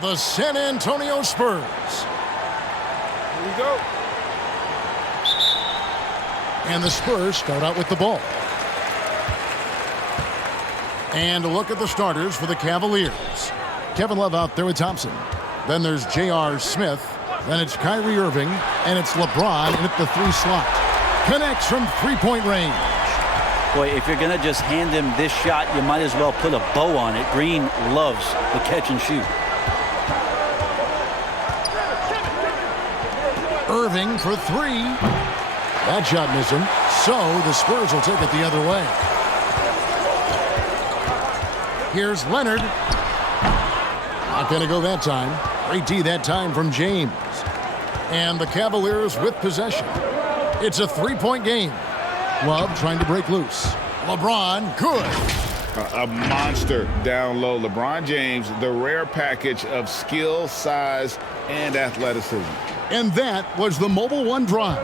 the San Antonio Spurs. Here we go. And the Spurs start out with the ball. And a look at the starters for the Cavaliers. Kevin Love out there with Thompson. Then there's J.R. Smith. Then it's Kyrie Irving. And it's LeBron in at the 3 slot. Connects from three-point range. Boy, if you're going to just hand him this shot, you might as well put a bow on it. Green loves the catch and shoot. Irving for 3. That shot missing. So the Spurs will take it the other way. Here's Leonard. Not going to go that time. Great D that time from James. And the Cavaliers with possession. It's a 3-point game. Love trying to break loose. LeBron, good. A monster down low. LeBron James, the rare package of skill, size, and athleticism. And that was the Mobile One drive.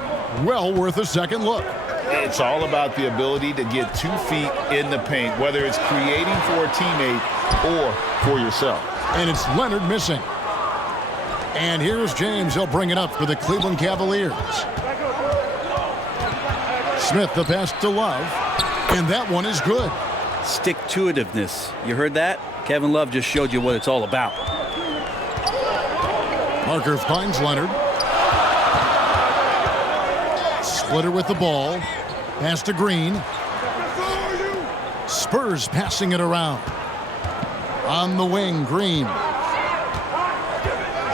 Well worth a second look. It's all about the ability to get 2 feet in the paint, whether it's creating for a teammate or for yourself. And it's Leonard missing. And here's James. He'll bring it up for the Cleveland Cavaliers. Smith, the pass to Love. And that one is good. Stick-to-itiveness. You heard that? Kevin Love just showed you what it's all about. Parker finds Leonard. Splitter with the ball. Pass to Green. Spurs passing it around. On the wing, Green.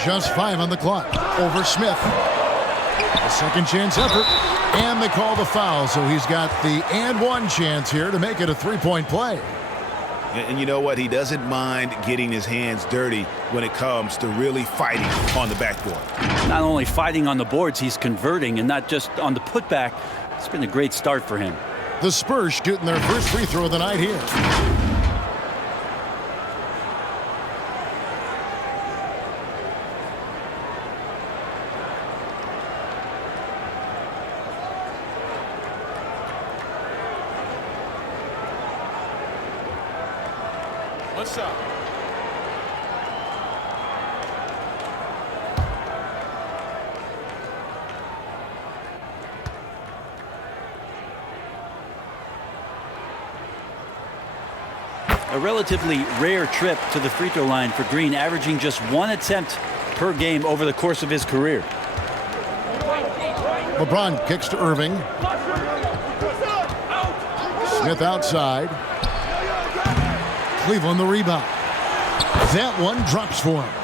Just 5 on the clock. Over Smith. A second chance effort. And they call the foul, so he's got the and 1 chance here to make it a 3-point play. And you know what? He doesn't mind getting his hands dirty when it comes to really fighting on the backboard. Not only fighting on the boards, he's converting, and not just on the putback. It's been a great start for him. The Spurs shooting their first free throw of the night here. What's up? A relatively rare trip to the free throw line for Green, averaging just 1 attempt per game over the course of his career. LeBron kicks to Irving. Smith outside. Cleveland the rebound. That one drops for him.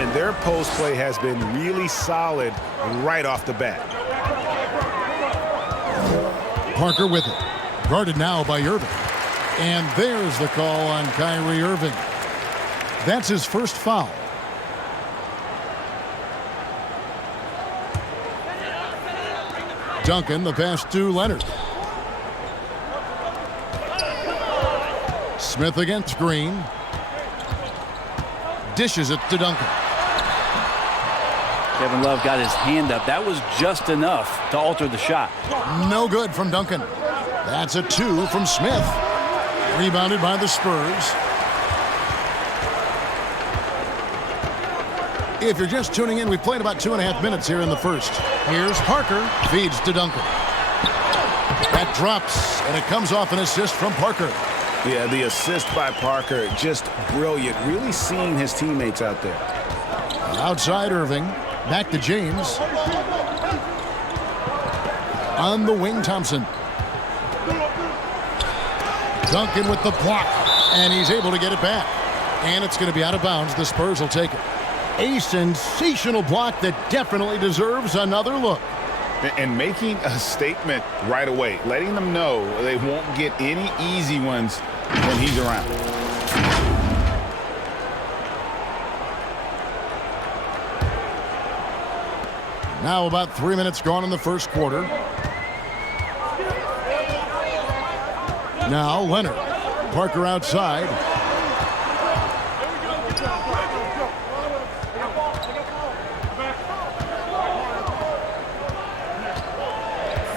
And their post play has been really solid right off the bat. Parker with it. Guarded now by Irving. And there's the call on Kyrie Irving. That's his first foul. Duncan, the pass to Leonard. Smith against Green. Dishes it to Duncan. Kevin Love got his hand up. That was just enough to alter the shot. No good from Duncan. That's a 2 from Smith. Rebounded by the Spurs. If you're just tuning in, we've played about 2.5 minutes here in the first. Here's Parker. Feeds to Duncan. That drops, and it comes off an assist from Parker. Yeah, the assist by Parker, just brilliant. Really seeing his teammates out there. Outside Irving. Back to James. On the wing, Thompson. Duncan with the block, and he's able to get it back. And it's going to be out of bounds. The Spurs will take it. A sensational block that definitely deserves another look. And making a statement right away, letting them know they won't get any easy ones when he's around. Now about 3 minutes gone in the first quarter. Now Leonard. Parker outside.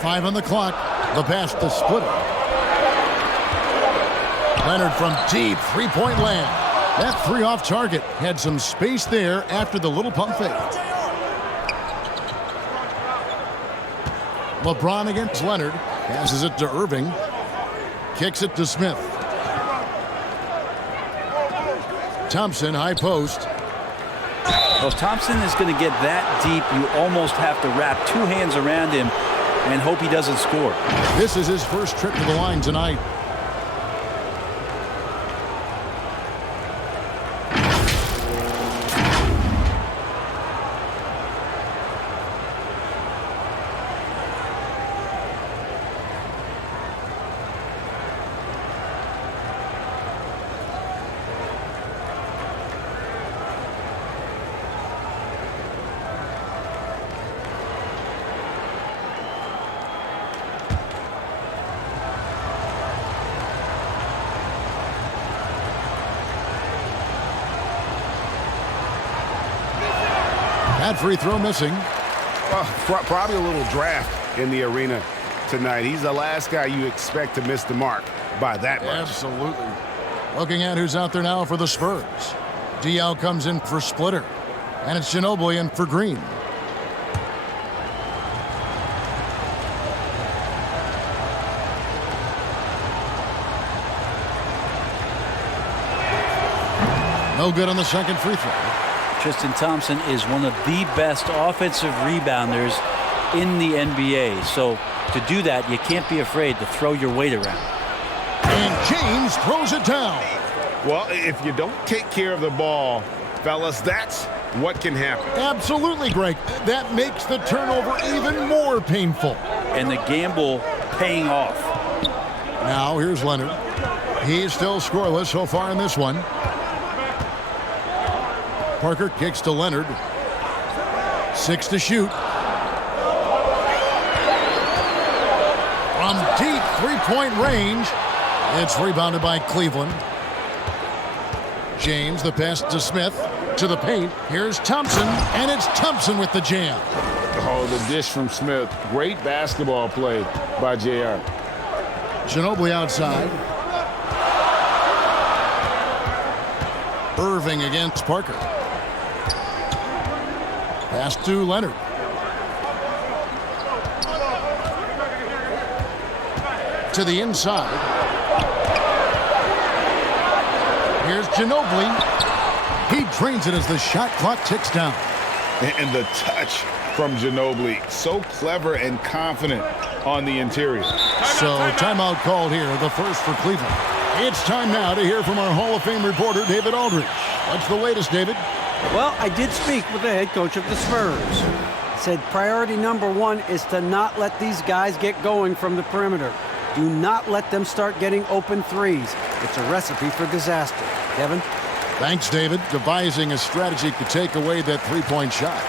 Five on the clock. The pass to Splitter. Leonard from deep, 3-point land. That three off target had some space there after the little pump fake. LeBron against Leonard. Passes it to Irving. Kicks it to Smith. Thompson, high post. Well, if Thompson is going to get that deep, you almost have to wrap two hands around him and hope he doesn't score. This is his first trip to the line tonight. That free throw missing. Probably a little draft in the arena tonight. He's the last guy you expect to miss the mark by that much. Absolutely. Looking at who's out there now for the Spurs. DL comes in for Splitter. And it's Ginobili in for Green. No good on the second free throw. Tristan Thompson is one of the best offensive rebounders in the NBA. So to do that, you can't be afraid to throw your weight around. And James throws it down. Well, if you don't take care of the ball, fellas, that's what can happen. Absolutely, Greg. That makes the turnover even more painful. And the gamble paying off. Now here's Leonard. He's still scoreless so far in this one. Parker kicks to Leonard. 6 to shoot. From deep three-point range. It's rebounded by Cleveland. James, the pass to Smith. To the paint. Here's Thompson, and it's Thompson with the jam. Oh, the dish from Smith. Great basketball play by JR. Ginobili outside. Irving against Parker. Pass to Leonard. To the inside. Here's Ginobili. He drains it as the shot clock ticks down. And the touch from Ginobili. So clever and confident on the interior. So timeout called here, the first for Cleveland. It's time now to hear from our Hall of Fame reporter, David Aldridge. What's the latest, David? Well, I did speak with the head coach of the Spurs. He said priority number one is to not let these guys get going from the perimeter. Do not let them start getting open threes. It's a recipe for disaster. Kevin? Thanks, David. Devising a strategy to take away that three-point shot.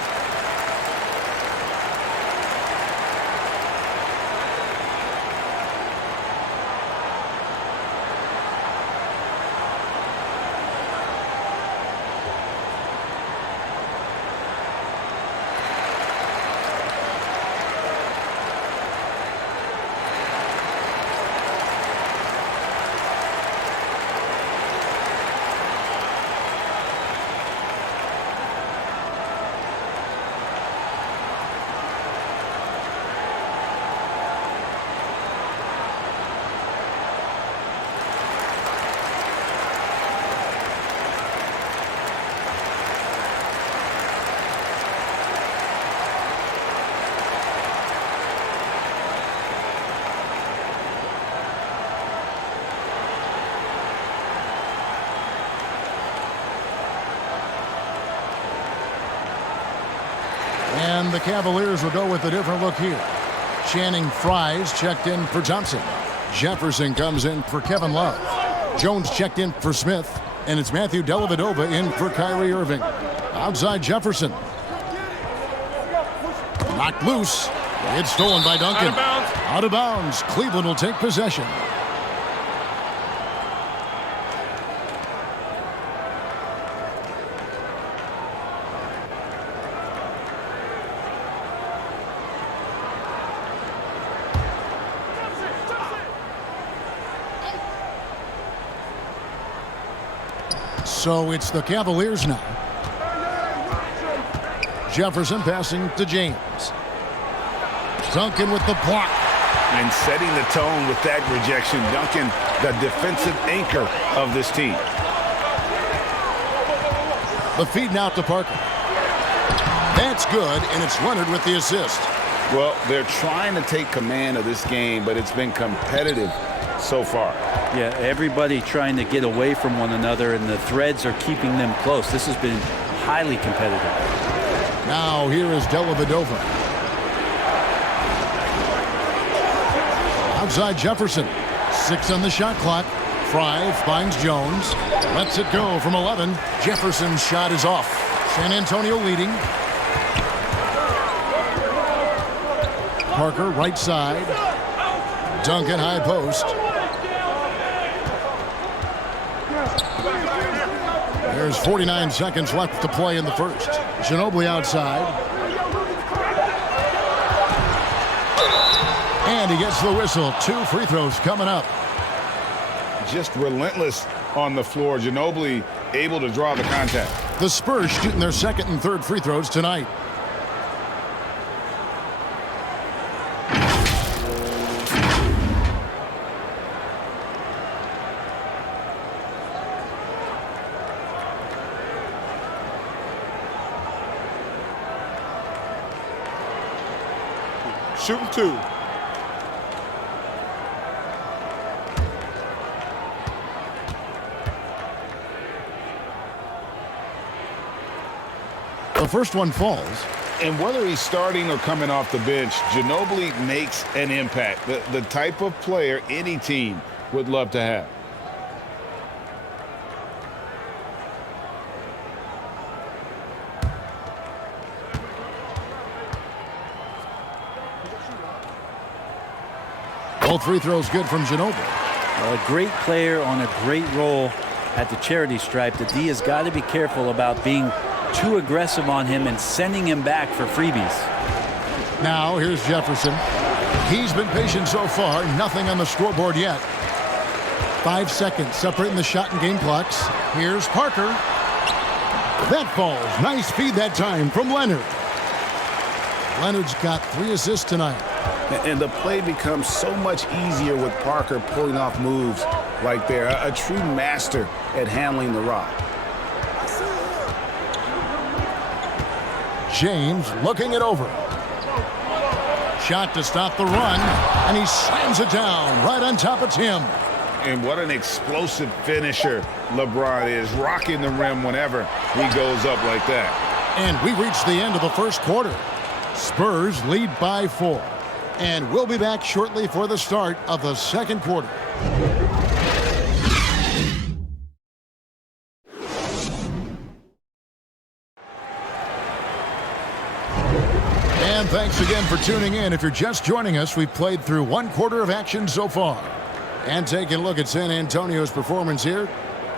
And the Cavaliers will go with a different look here. Channing Frye's checked in for Thompson. Jefferson comes in for Kevin Love. Jones checked in for Smith. And it's Matthew Dellavedova in for Kyrie Irving. Outside Jefferson. Knocked loose. It's stolen by Duncan. Out of bounds. Out of bounds. Cleveland will take possession. So it's the Cavaliers now. Jefferson passing to James. Duncan with the block. And setting the tone with that rejection. Duncan, the defensive anchor of this team. The feed now to Parker. That's good, and it's Leonard with the assist. Well, they're trying to take command of this game, but it's been competitive so far. Yeah, everybody trying to get away from one another, and the threads are keeping them close. This has been highly competitive. Now here is Dellavedova. Outside Jefferson. 6 on the shot clock. Fry finds Jones. Lets it go from 11. Jefferson's shot is off. San Antonio leading. Parker right side. Duncan high post. There's 49 seconds left to play in the first. Ginobili outside. And he gets the whistle. 2 free throws coming up. Just relentless on the floor. Ginobili able to draw the contact. The Spurs shooting their second and third free throws tonight. Shooting 2. The first one falls. And whether he's starting or coming off the bench, Ginobili makes an impact. The type of player any team would love to have. All free throws good from Ginobili. A great player on a great role at the charity stripe. The D has got to be careful about being too aggressive on him and sending him back for freebies. Now here's Jefferson. He's been patient so far. Nothing on the scoreboard yet. 5 seconds separating the shot and game clocks. Here's Parker. That falls. Nice feed that time from Leonard. Leonard's got 3 assists tonight. And the play becomes so much easier with Parker pulling off moves like there. A true master at handling the rock. James looking it over. Shot to stop the run, and he slams it down right on top of Tim. And what an explosive finisher LeBron is, rocking the rim whenever he goes up like that. And we reach the end of the first quarter. Spurs lead by 4. And we'll be back shortly for the start of the second quarter. And thanks again for tuning in. If you're just joining us, we've played through 1 quarter of action so far. And taking a look at San Antonio's performance here,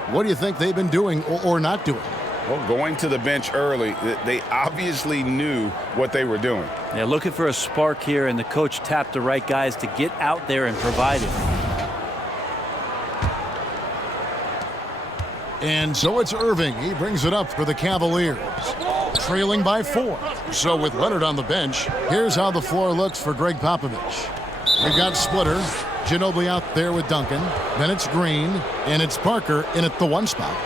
what do you think they've been doing or not doing? Well, going to the bench early, they obviously knew what they were doing. Yeah, looking for a spark here, and the coach tapped the right guys to get out there and provide it. And so it's Irving. He brings it up for the Cavaliers. Trailing by 4. So with Leonard on the bench, here's how the floor looks for Greg Popovich. We've got Splitter, Ginobili out there with Duncan. Then it's Green, and it's Parker in at the 1 spot.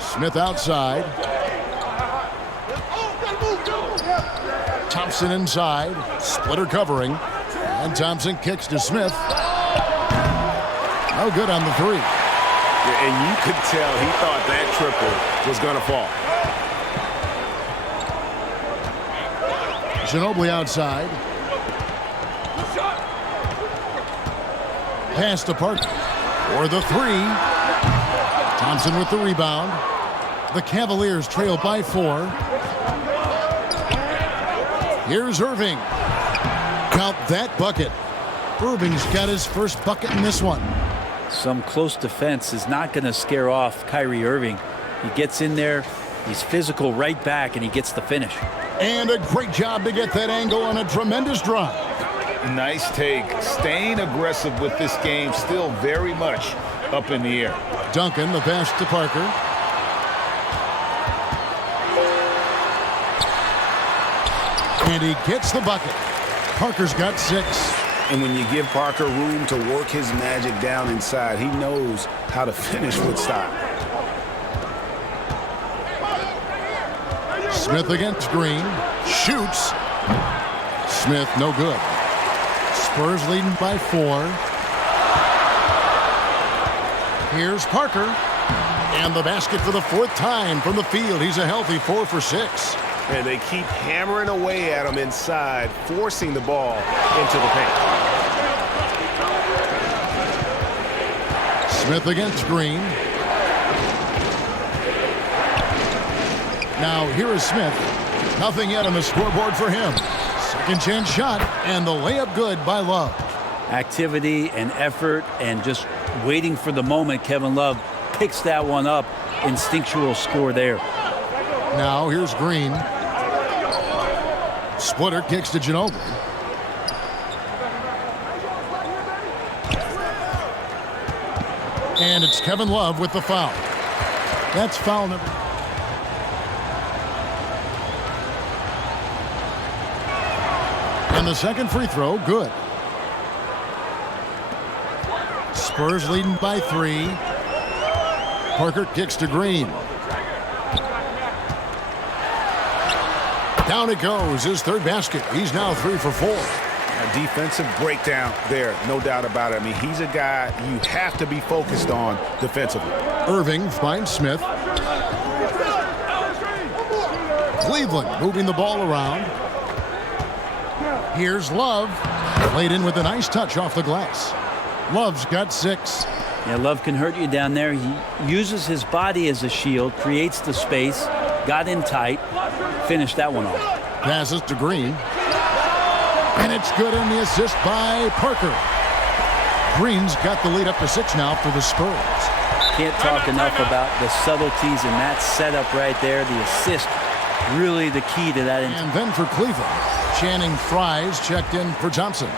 Smith outside. Thompson inside. Splitter covering. And Thompson kicks to Smith. No good on the 3. Yeah, and you could tell he thought that triple was going to fall. Ginobili outside. Pass to Parker. For the 3. Thompson with the rebound. The Cavaliers trail by 4. Here's Irving. Count that bucket. Irving's got his first bucket in this one. Some close defense is not going to scare off Kyrie Irving. He gets in there, he's physical right back, and he gets the finish. And a great job to get that angle on a tremendous drive. Nice take. Staying aggressive with this game, still very much up in the air. Duncan, the pass to Parker. And he gets the bucket. Parker's got 6. And when you give Parker room to work his magic down inside, he knows how to finish with style. Smith against Green. Shoots. Smith, no good. Spurs leading by 4. Here's Parker. And the basket for the 4th time from the field. He's a healthy 4 for 6. And they keep hammering away at him inside, forcing the ball into the paint. Smith against Green. Now here is Smith. Nothing yet on the scoreboard for him. Second chance shot, and the layup good by Love. Activity and effort and just waiting for the moment. Kevin Love picks that one up. Instinctual score there. Now here's Green. Splitter kicks to Ginobili. And it's Kevin Love with the foul. That's foul number. And the second free throw, good. Spurs leading by 3. Parker kicks to Green. Down it goes, his 3rd basket. He's now 3 for 4. A defensive breakdown there, no doubt about it. I mean, he's a guy you have to be focused on defensively. Irving finds Smith. Cleveland moving the ball around. Here's Love. Played in with a nice touch off the glass. Love's got 6. Yeah, Love can hurt you down there. He uses his body as a shield, creates the space, got in tight, finished that one off. Passes to Green. And it's good in the assist by Parker. Green's got the lead up to 6 now for the Spurs. Can't talk enough about the subtleties in that setup right there. The assist, really the key to that. And then for Cleveland, Channing Fries checked in for Thompson.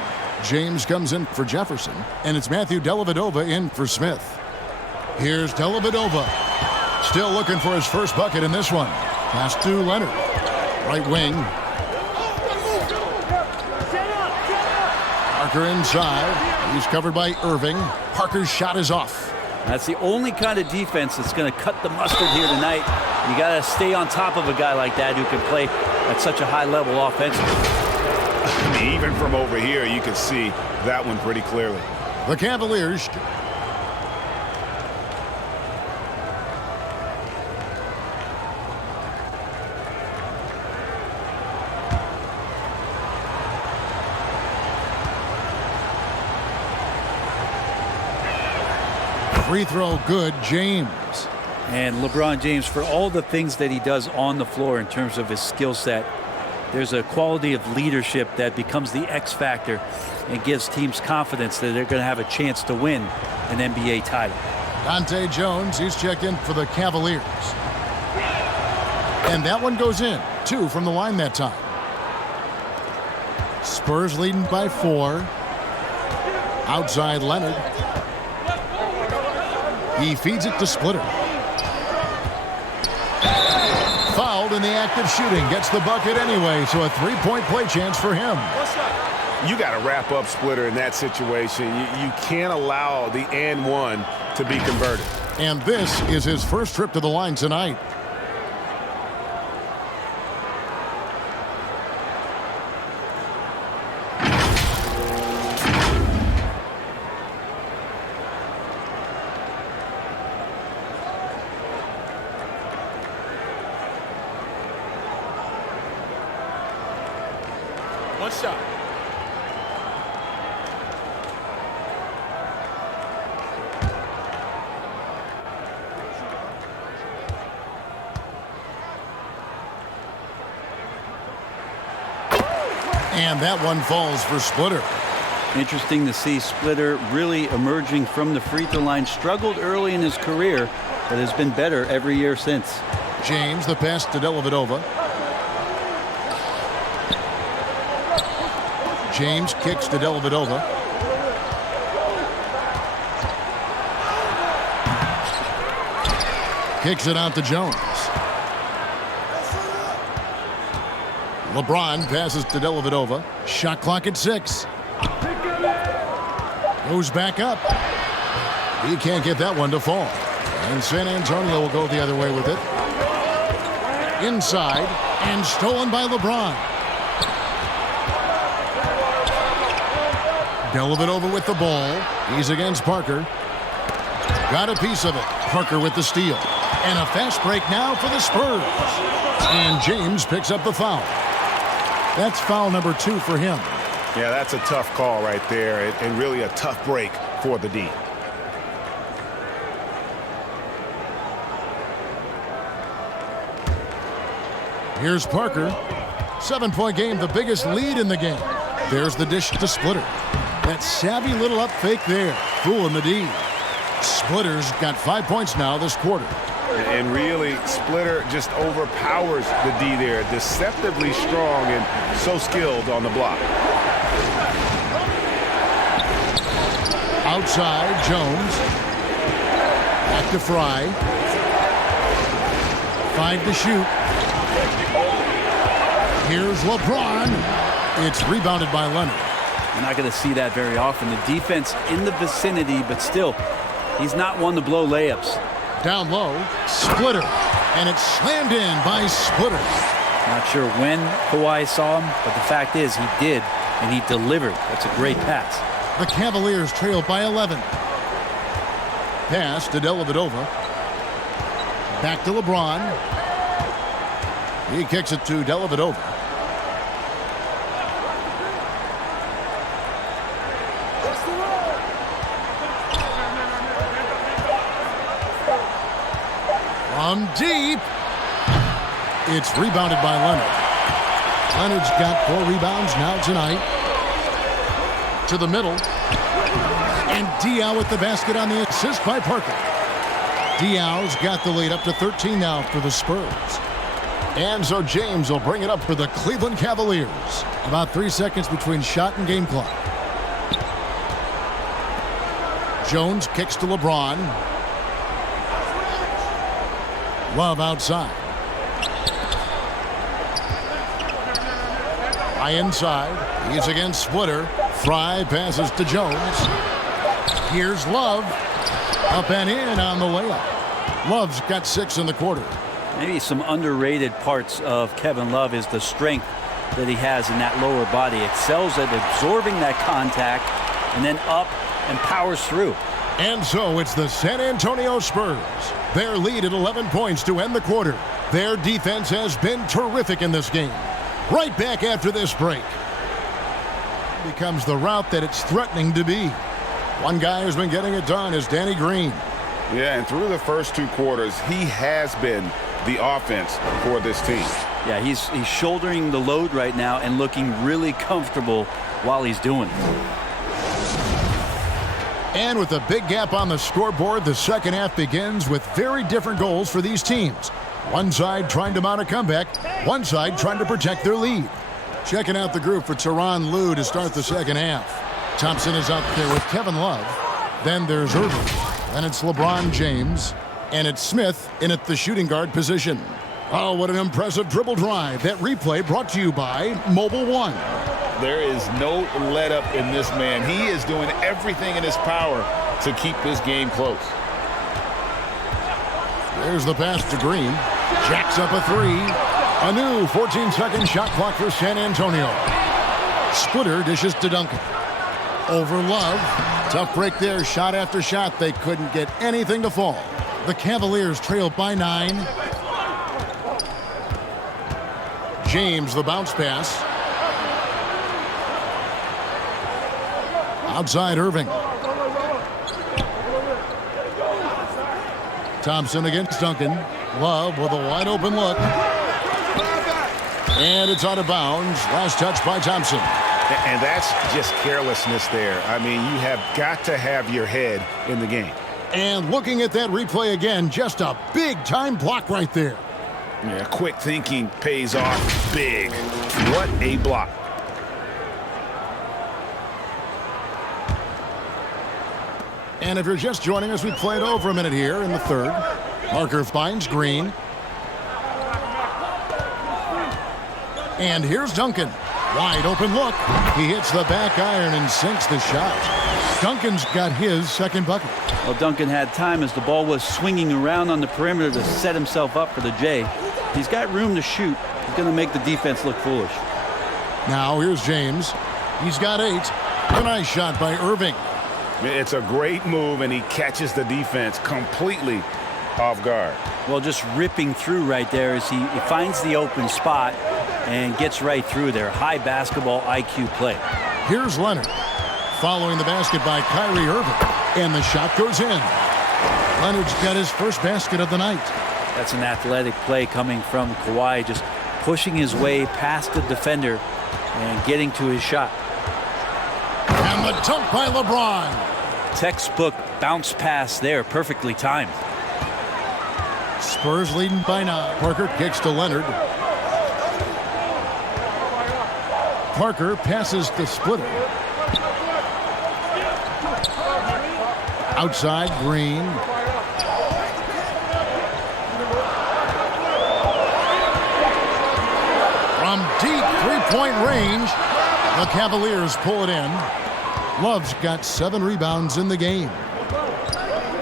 James comes in for Jefferson. And it's Matthew Dellavedova in for Smith. Here's Dellavedova. Still looking for his first bucket in this one. Pass to Leonard. Right wing. Parker inside. He's covered by Irving. Parker's shot is off. That's the only kind of defense that's going to cut the mustard here tonight. You got to stay on top of a guy like that who can play at such a high level offensively. I mean, even from over here, you can see that one pretty clearly. The Cavaliers. Free throw good, James. And LeBron James, for all the things that he does on the floor in terms of his skill set, there's a quality of leadership that becomes the X factor and gives teams confidence that they're going to have a chance to win an NBA title. Dante Jones, he's checked in for the Cavaliers. And that one goes in. 2 from the line that time. Spurs leading by 4. Outside Leonard. He feeds it to Splitter. Fouled in the act of shooting. Gets the bucket anyway, so a 3-point play chance for him. You got to wrap up Splitter in that situation. You can't allow the and one to be converted. And this is his first trip to the line tonight. One shot. And that one falls for Splitter. Interesting to see Splitter really emerging from the free throw line. Struggled early in his career, but has been better every year since. James, the pass to Dellavedova. James kicks to Dellavedova. Kicks it out to Jones. LeBron passes to Dellavedova. Shot clock at 6. Goes back up. He can't get that one to fall. And San Antonio will go the other way with it. Inside and stolen by LeBron. Dellavedova with the ball. He's against Parker. Got a piece of it. Parker with the steal. And a fast break now for the Spurs. And James picks up the foul. That's foul number 2 for him. Yeah, that's a tough call right there, and really a tough break for the D. Here's Parker. 7-point game, the biggest lead in the game. There's the dish to Splitter. That savvy little up fake there, fooling the D. Splitter's got 5 points now this quarter. And really, Splitter just overpowers the D there. Deceptively strong and so skilled on the block. Outside, Jones. Back to Fry. 5 to shoot. Here's LeBron. It's rebounded by Leonard. You're not going to see that very often. The defense in the vicinity, but still, he's not one to blow layups. Down low, Splitter. And it's slammed in by Splitter. Not sure when Kawhi saw him, but the fact is he did, and he delivered. That's a great pass. The Cavaliers trail by 11. Pass to Dellavedova. Back to LeBron. He kicks it to Dellavedova. From deep. It's rebounded by Leonard. Leonard's got 4 rebounds now tonight. To the middle. And Diaw with the basket on the assist by Parker. Diaw's got the lead up to 13 now for the Spurs. And so James will bring it up for the Cleveland Cavaliers. About 3 seconds between shot and game clock. Jones kicks to LeBron. Love outside. High inside. He's against Splitter. Fry passes to Jones. Here's Love. Up and in on the layup. Love's got 6 in the quarter. Maybe some underrated parts of Kevin Love is the strength that he has in that lower body. Excels at absorbing that contact and then up and powers through. And so it's the San Antonio Spurs. Their lead at 11 points to end the quarter. Their defense has been terrific in this game. Right back after this break. Becomes the route that it's threatening to be. One guy who's been getting it done is Danny Green. Yeah, and through the first 2 quarters, he has been the offense for this team. Yeah, he's shouldering the load right now and looking really comfortable while he's doing it. And with a big gap on the scoreboard, the second half begins with very different goals for these teams. One side trying to mount a comeback, one side trying to protect their lead. Checking out the group for Tyronn Lue to start the second half. Thompson is out there with Kevin Love. Then there's Irving. Then it's LeBron James. And it's Smith in at the shooting guard position. Oh, what an impressive dribble drive. That replay brought to you by Mobile One. There is no let up in this man. He is doing everything in his power to keep this game close. There's the pass to Green. Jacks up a 3. A new 14-second shot clock for San Antonio. Splitter dishes to Duncan. Over Love. Tough break there. Shot after shot. They couldn't get anything to fall. The Cavaliers trailed by 9. James, the bounce pass. Outside Irving. Thompson against Duncan. Love with a wide open look. And it's out of bounds. Last touch by Thompson. And that's just carelessness there. I mean, you have got to have your head in the game. And looking at that replay again, just a big-time block right there. Yeah, quick thinking pays off big. What a block. And if you're just joining us, we played over a minute here in the third. Parker finds Green. And here's Duncan. Wide open look. He hits the back iron and sinks the shot. Duncan's got his second bucket. Well, Duncan had time as the ball was swinging around on the perimeter to set himself up for the J. He's got room to shoot. He's going to make the defense look foolish. Now here's James. He's got 8. A nice shot by Irving. It's a great move, and he catches the defense completely off guard. Well, just ripping through right there as he finds the open spot and gets right through there. High basketball IQ play. Here's Leonard. Following the basket by Kyrie Irving. And the shot goes in. Leonard's got his first basket of the night. That's an athletic play coming from Kawhi, just pushing his way past the defender and getting to his shot. And the dunk by LeBron. Textbook bounce pass there, perfectly timed. Spurs leading by 9. Parker kicks to Leonard. Parker passes to Splitter. Outside, Green. From deep three-point range, the Cavaliers pull it in. Love's got 7 rebounds in the game.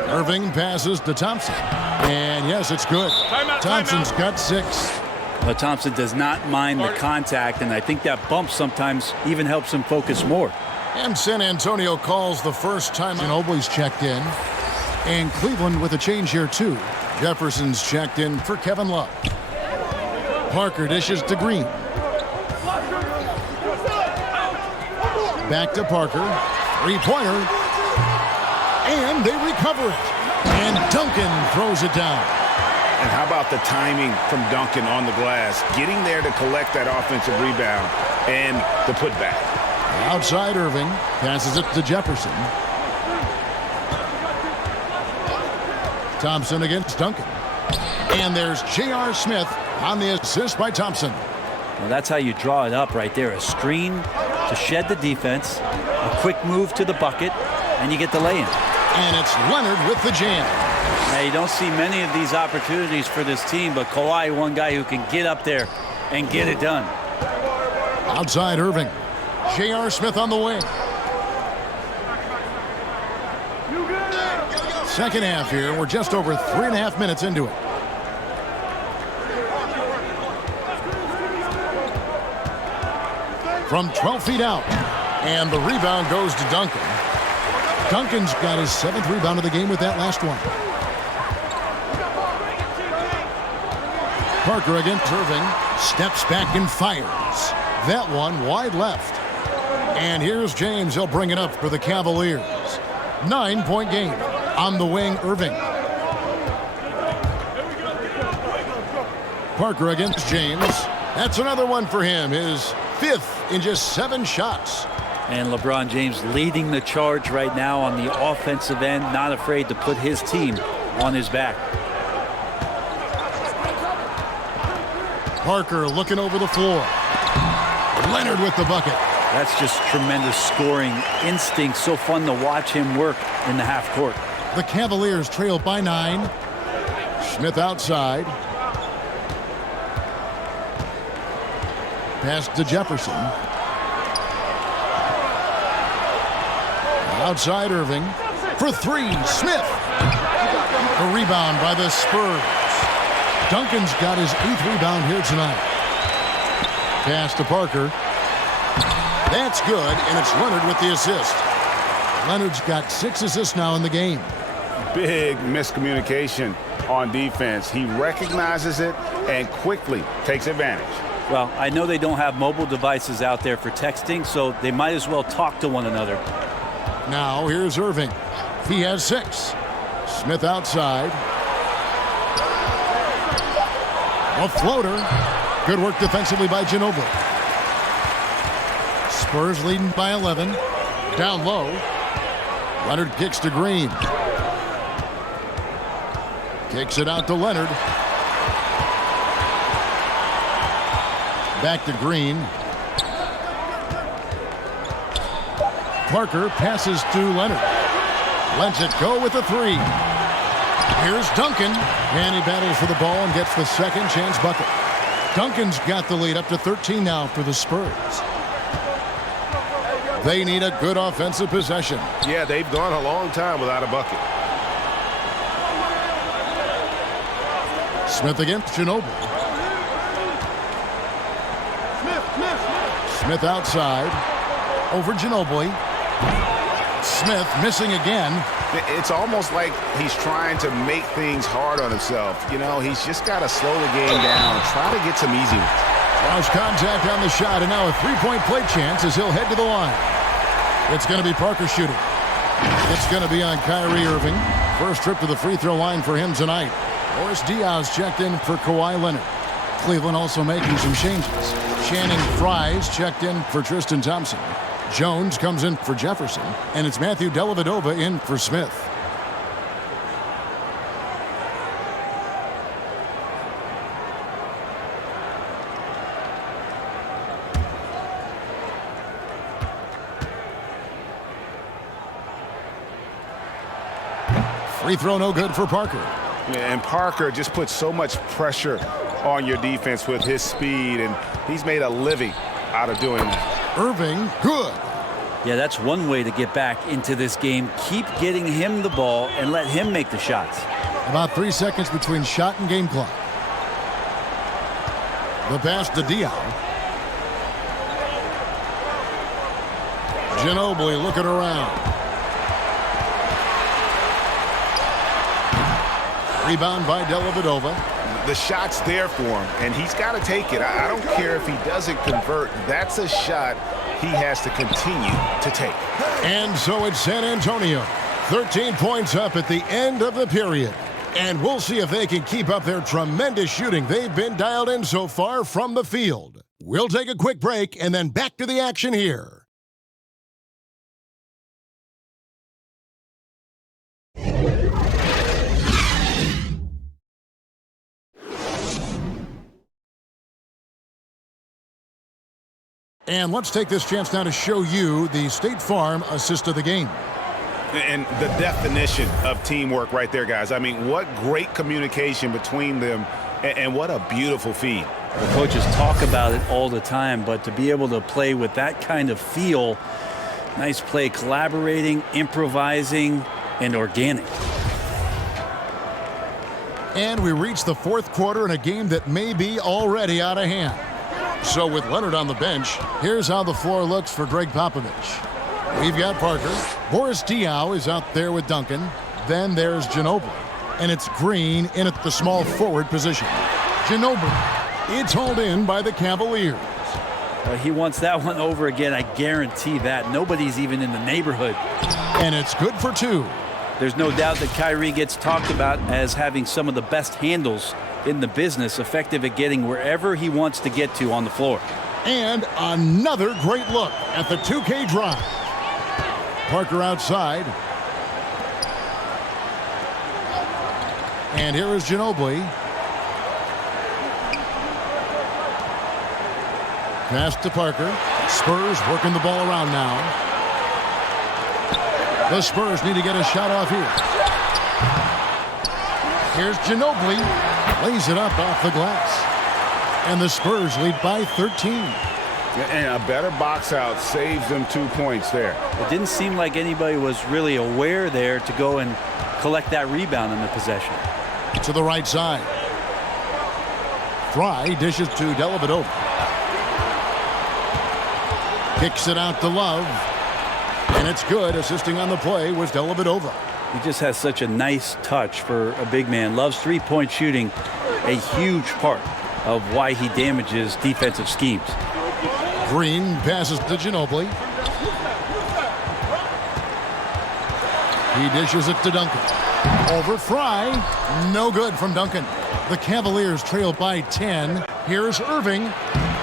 Irving passes to Thompson. And yes, it's good. Thompson's got 6. But Thompson does not mind the contact, and I think that bump sometimes even helps him focus more. And San Antonio calls the first time Ginobili's checked in. And Cleveland with a change here, too. Jefferson's checked in for Kevin Love. Parker dishes to Green. Back to Parker. Three-pointer. And they recover it. And Duncan throws it down. And how about the timing from Duncan on the glass, getting there to collect that offensive rebound and the putback. Outside Irving, passes it to Jefferson. Thompson against Duncan. And there's J.R. Smith on the assist by Thompson. Well, that's how you draw it up right there. A screen to shed the defense, a quick move to the bucket, and you get the lay-in. And it's Leonard with the jam. Now, you don't see many of these opportunities for this team, but Kawhi, one guy who can get up there and get it done. Outside Irving. J.R. Smith on the wing. Second half here. We're just over 3.5 minutes into it. From 12 feet out. And the rebound goes to Duncan. Duncan's got his 7th rebound of the game with that last one. Parker against Irving. Steps back and fires. That one wide left. And here's James. He'll bring it up for the Cavaliers. 9-point game. On the wing, Irving. Parker against James. That's another one for him. His 5th in just 7 shots. And LeBron James leading the charge right now on the offensive end, not afraid to put his team on his back. Parker looking over the floor. Leonard with the bucket. That's just tremendous scoring instinct. So fun to watch him work in the half court. The Cavaliers trail by 9. Smith outside. Pass to Jefferson. Outside Irving. For 3, Smith. The rebound by the Spurs. Duncan's got his 8th rebound here tonight. Pass to Parker. That's good, and it's Leonard with the assist. Leonard's got 6 assists now in the game. Big miscommunication on defense. He recognizes it and quickly takes advantage. Well, I know they don't have mobile devices out there for texting, so they might as well talk to one another. Now here's Irving. He has 6. Smith outside. A floater. Good work defensively by Ginobili. Spurs leading by 11. Down low. Leonard kicks to Green. Kicks it out to Leonard. Back to Green. Parker passes to Leonard. Lets it go with the three. Here's Duncan, and he battles for the ball and gets the second chance bucket. Duncan's got the lead up to 13 now for the Spurs. They need a good offensive possession. Yeah, they've gone a long time without a bucket. Smith against Ginobili. Smith outside. Over Ginobili. Smith missing again. It's almost like he's trying to make things hard on himself. You know, he's just got to slow the game down, try to get some easy ones. Lost contact on the shot, and now a three-point play chance as he'll head to the line. It's going to be Parker shooting. It's going to be on Kyrie Irving. First trip to the free throw line for him tonight. Boris Diaz checked in for Kawhi Leonard. Cleveland also making some changes. Channing Frye's checked in for Tristan Thompson. Jones comes in for Jefferson, and it's Matthew Dellavedova in for Smith. Free throw no good for Parker. And Parker just puts so much pressure on your defense with his speed, and he's made a living out of doing that. Irving, good. Yeah, that's one way to get back into this game. Keep getting him the ball and let him make the shots. About 3 seconds between shot and game clock. The pass to Diaw. Ginobili looking around. Rebound by Dellavedova. The shot's there for him, and he's got to take it. I don't care if he doesn't convert. That's a shot he has to continue to take. And so it's San Antonio. 13 points up at the end of the period. And we'll see if they can keep up their tremendous shooting they've been dialed in so far from the field. We'll take a quick break and then back to the action here. And let's take this chance now to show you the State Farm assist of the game. And the definition of teamwork right there, guys. I mean, what great communication between them, and what a beautiful feed. The coaches talk about it all the time, but to be able to play with that kind of feel, nice play, collaborating, improvising, and organic. And we reach the fourth quarter in a game that may be already out of hand. So with Leonard on the bench, here's how the floor looks for Greg Popovich. We've got Parker. Boris Diaw is out there with Duncan. Then there's Ginobili. And it's Green in at the small forward position. Ginobili. It's hauled in by the Cavaliers. He wants that one over again. I guarantee that. Nobody's even in the neighborhood. And it's good for two. There's no doubt that Kyrie gets talked about as having some of the best handles in the business, effective at getting wherever he wants to get to on the floor. And another great look at the 2K drive. Parker outside. And here is Ginobili. Pass to Parker. Spurs working the ball around now. The Spurs need to get a shot off here. Here's Ginobili. Lays it up off the glass. And the Spurs lead by 13. And a better box out saves them 2 points there. It didn't seem like anybody was really aware there to go and collect that rebound in the possession. To the right side. Fry dishes to Dellavedova. Kicks it out to Love. And it's good. Assisting on the play was Dellavedova. He just has such a nice touch for a big man. Love's three-point shooting, a huge part of why he damages defensive schemes. Green passes to Ginobili. He dishes it to Duncan. Over Fry. No good from Duncan. The Cavaliers trail by 10. Here's Irving.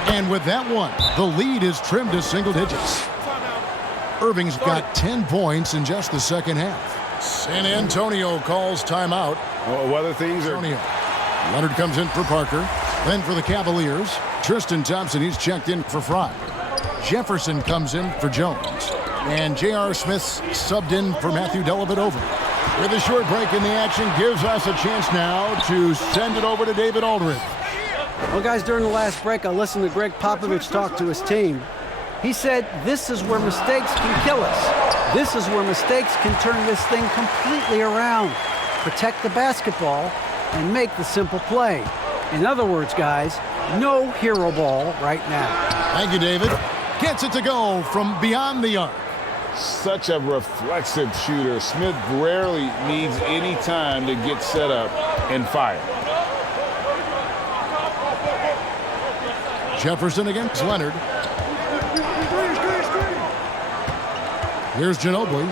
And with that one, the lead is trimmed to single digits. Irving's got 10 points in just the second half. San Antonio calls timeout. Well, whether things are... Leonard comes in for Parker. Then for the Cavaliers, Tristan Thompson, he's checked in for Fry. Jefferson comes in for Jones. And J.R. Smith's subbed in for Matthew Dellavedova. With a short break in the action, gives us a chance now to send it over to David Aldridge. Well, guys, during the last break, I listened to Greg Popovich talk to his team. He said, this is where mistakes can kill us. This is where mistakes can turn this thing completely around. Protect the basketball and make the simple play. In other words, guys, no hero ball right now. Thank you, David. Gets it to go from beyond the arc. Such a reflexive shooter. Smith rarely needs any time to get set up and fire. Jefferson against Leonard. Here's Ginobili.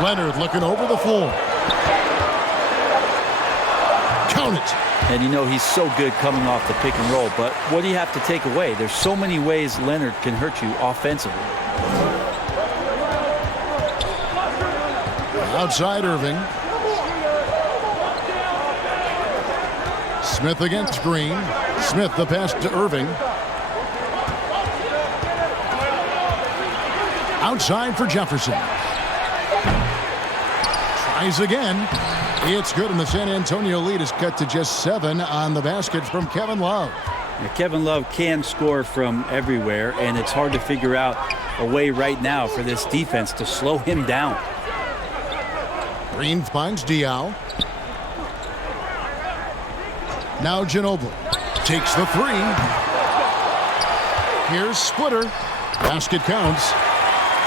Leonard looking over the floor. Count it. And you know he's so good coming off the pick and roll, but what do you have to take away? There's so many ways Leonard can hurt you offensively. Outside Irving. Smith against Green. Smith the pass to Irving. Outside for Jefferson. Tries again. It's good, and the San Antonio lead is cut to just 7 on the basket from Kevin Love. Now, Kevin Love can score from everywhere, and it's hard to figure out a way right now for this defense to slow him down. Green finds Diaw. Now Ginobili takes the 3. Here's Splitter. Basket counts,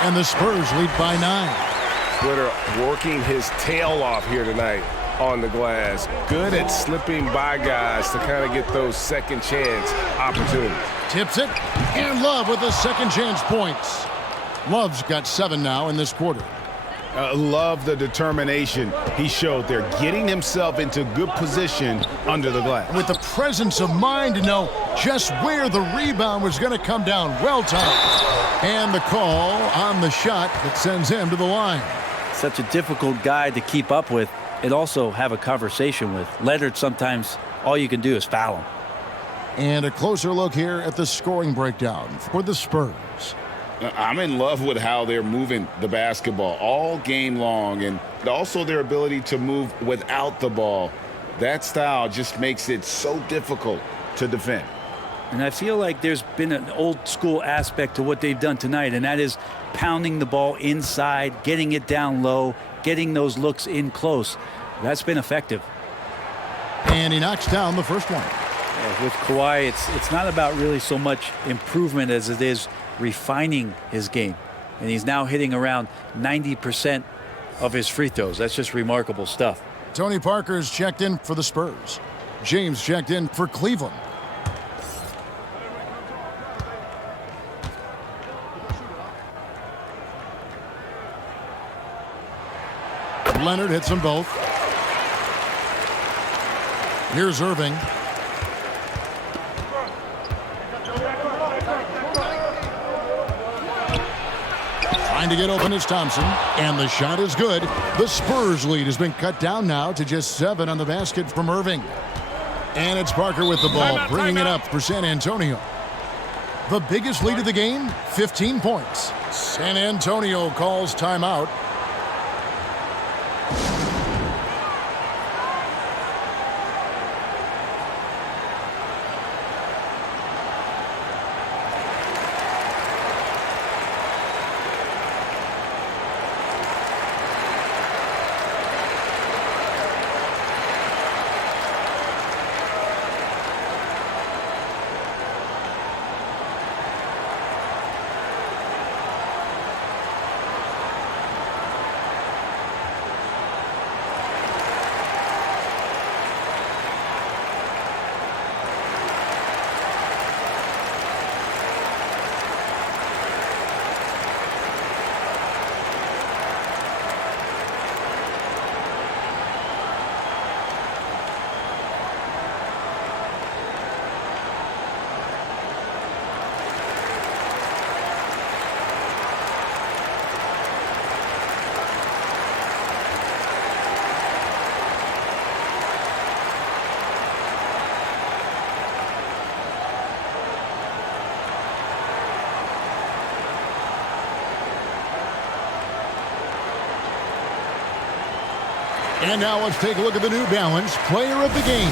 and the Spurs lead by 9. Splitter working his tail off here tonight on the glass. Good at slipping by guys to kind of get those second chance opportunities. Tips it, and Love with the second chance points. Love's got 7 now in this quarter. Love the determination he showed there, getting himself into good position under the glass. With the presence of mind to know just where the rebound was going to come down. Well timed. And the call on the shot that sends him to the line. Such a difficult guy to keep up with and also have a conversation with. Leonard, sometimes all you can do is foul him. And a closer look here at the scoring breakdown for the Spurs. I'm in love with how they're moving the basketball all game long, and also their ability to move without the ball. That style just makes it so difficult to defend. And I feel like there's been an old school aspect to what they've done tonight, and that is pounding the ball inside, getting it down low, getting those looks in close. That's been effective. And he knocks down the first one. Yeah, with Kawhi, it's not about really so much improvement as it is refining his game. And he's now hitting around 90% of his free throws. That's just remarkable stuff. Tony Parker's checked in for the Spurs. James checked in for Cleveland. Leonard hits them both. Here's Irving. Trying to get open is Thompson, and the shot is good. The Spurs lead has been cut down now to just 7 on the basket from Irving. And it's Parker with the ball, bringing it up for San Antonio. The biggest lead of the game, 15 points. San Antonio calls timeout. And now let's take a look at the New Balance player of the game,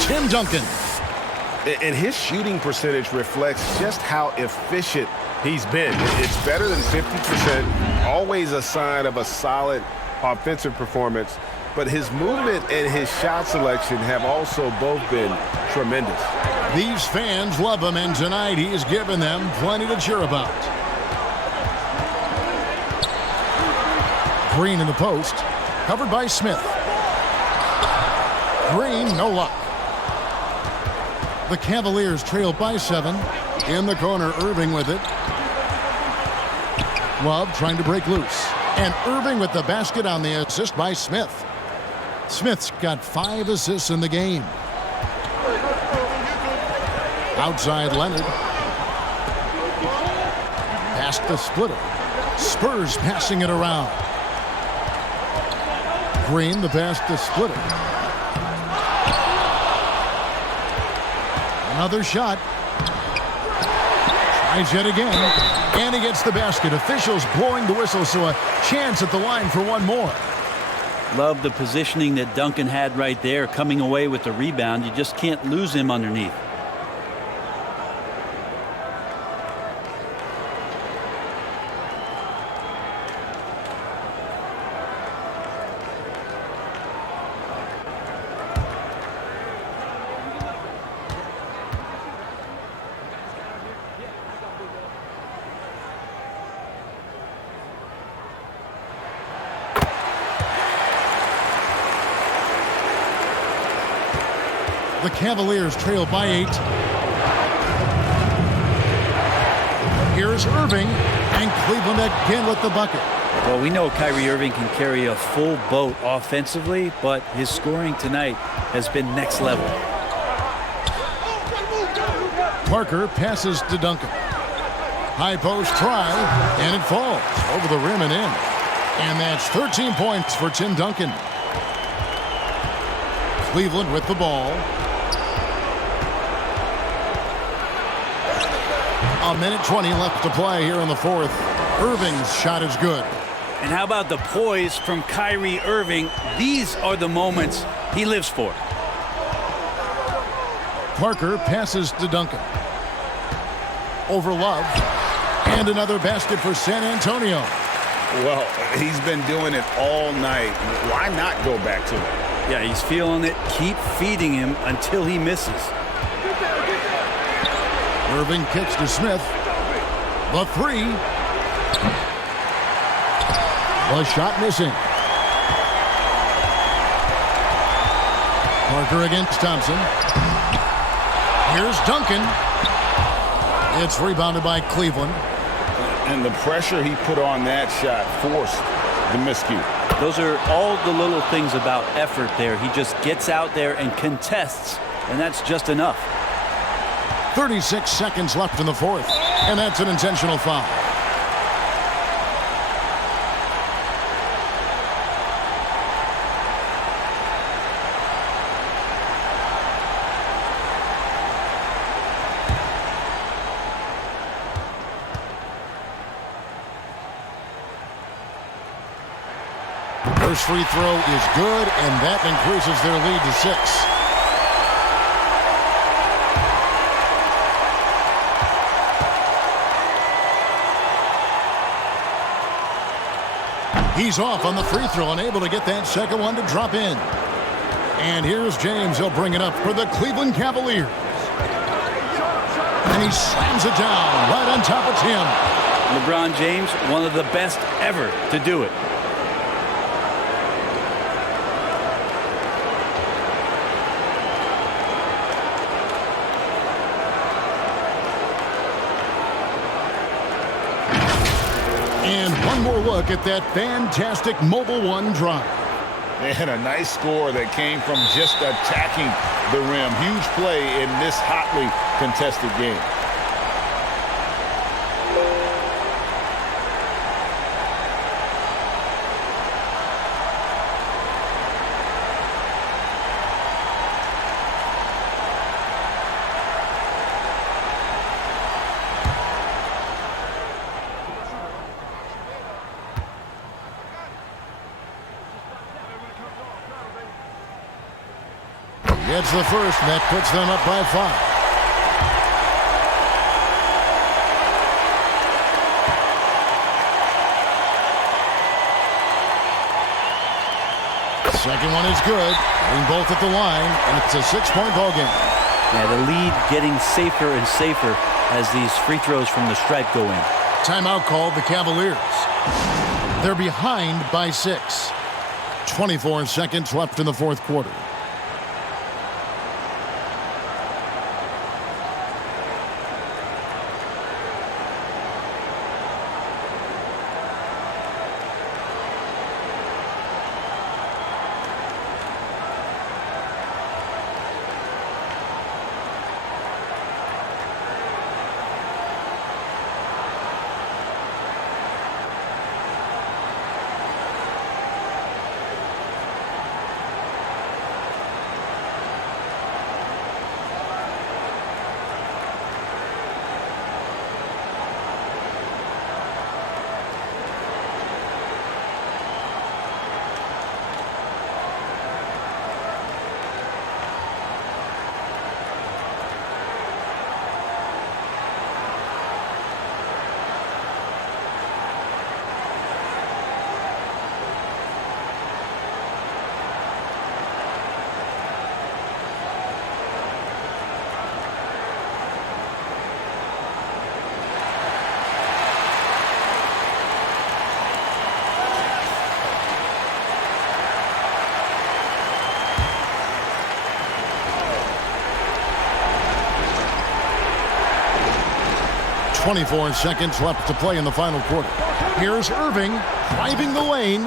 Tim Duncan. And his shooting percentage reflects just how efficient he's been. It's better than 50%, always a sign of a solid offensive performance. But his movement and his shot selection have also both been tremendous. These fans love him, and tonight he's given them plenty to cheer about. Green in the post, covered by Smith. Green, no luck. The Cavaliers trail by 7. In the corner, Irving with it. Love trying to break loose. And Irving with the basket on the assist by Smith. Smith's got 5 assists in the game. Outside Leonard. Past the splitter. Spurs passing it around. Green, the pass to splitter. Another shot. Tries yet again. And he gets the basket. Officials blowing the whistle, so a chance at the line for one more. Love the positioning that Duncan had right there, coming away with the rebound. You just can't lose him underneath. The Cavaliers trail by 8. Here's Irving, and Cleveland again with the bucket. Well, we know Kyrie Irving can carry a full boat offensively, but his scoring tonight has been next level. Parker passes to Duncan. High post try, and it falls over the rim and in. And that's 13 points for Tim Duncan. Cleveland with the ball. A minute 20 left to play here in the fourth. Irving's shot is good. And how about the poise from Kyrie Irving? These are the moments he lives for. Parker passes to Duncan. Over Love. And another basket for San Antonio. Well, he's been doing it all night. Why not go back to it? Yeah, he's feeling it. Keep feeding him until he misses. Irving kicks to Smith. The 3. The shot missing. Parker against Thompson. Here's Duncan. It's rebounded by Cleveland. And the pressure he put on that shot forced the miscue. Those are all the little things about effort there. He just gets out there and contests, and that's just enough. 36 seconds left in the fourth, and that's an intentional foul. First free throw is good, and that increases their lead to 6. He's off on the free throw, unable to get that second one to drop in. And here's James. He'll bring it up for the Cleveland Cavaliers. And he slams it down right on top of Tim. LeBron James, one of the best ever to do it. And one more look at that fantastic Mobile One drive. And a nice score that came from just attacking the rim. Huge play in this hotly contested game. Gets the first, and that puts them up by 5. Second one is good. Getting both at the line, and it's a 6-point ball game. Yeah, the lead getting safer and safer as these free throws from the stripe go in. Timeout called the Cavaliers. They're behind by 6. 24 seconds left in the fourth quarter. .24 seconds left to play in the final quarter. Here's Irving driving the lane.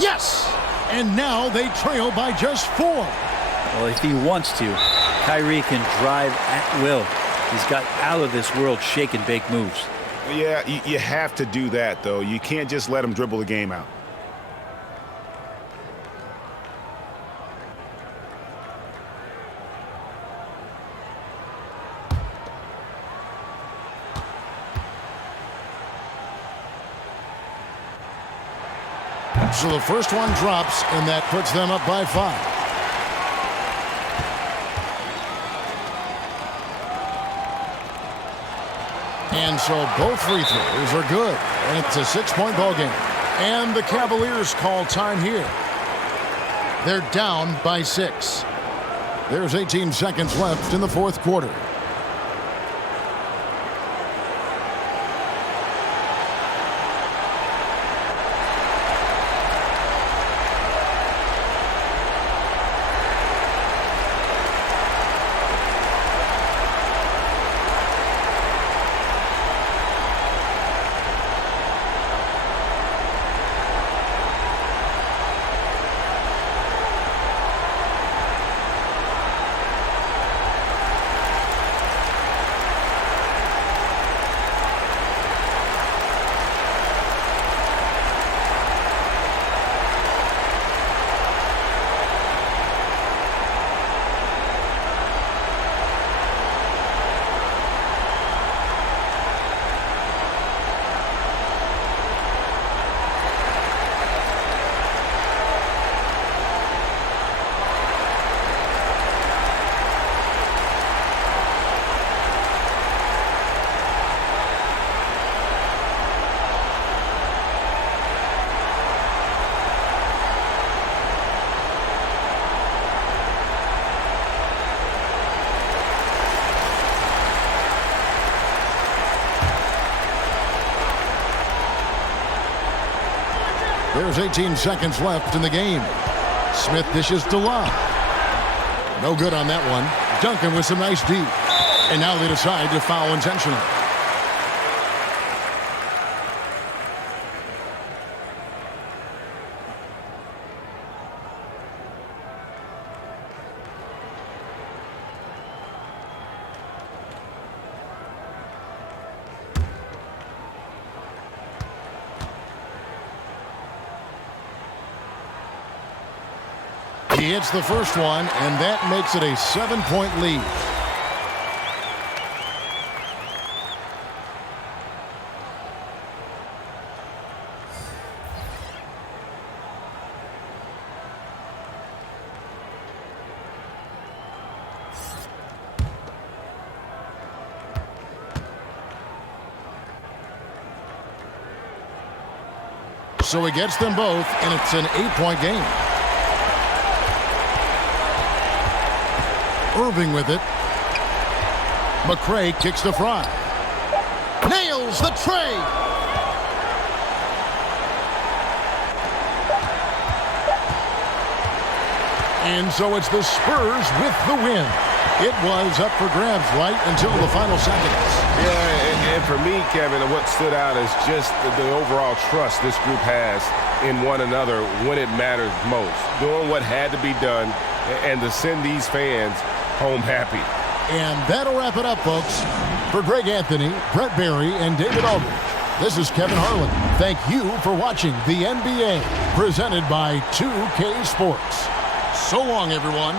Yes! And now they trail by just 4. Well, if he wants to, Kyrie can drive at will. He's got out of this world shake and bake moves. Yeah, you have to do that, though. You can't just let him dribble the game out. So the first one drops, and that puts them up by 5. And so both free throws are good, and it's a 6-point ball game. And the Cavaliers call time here. They're down by 6. There's 18 seconds left in the fourth quarter. There's 18 seconds left in the game. Smith dishes to Love. No good on that one. Duncan with some nice D. And now they decide to foul intentionally. He hits the first one, and that makes it a 7-point lead. So he gets them both, and it's an 8-point game. Irving with it. McCray kicks the front. Nails the tray. And so it's the Spurs with the win. It was up for grabs right until the final seconds. Yeah, and for me, Kevin, what stood out is just the overall trust this group has in one another when it matters most. Doing what had to be done and to send these fans home happy. And that'll wrap it up, folks. For Greg Anthony, Brett Barry, and David Aldridge, this is Kevin Harlan. Thank you for watching the NBA, presented by 2K Sports. So long, everyone.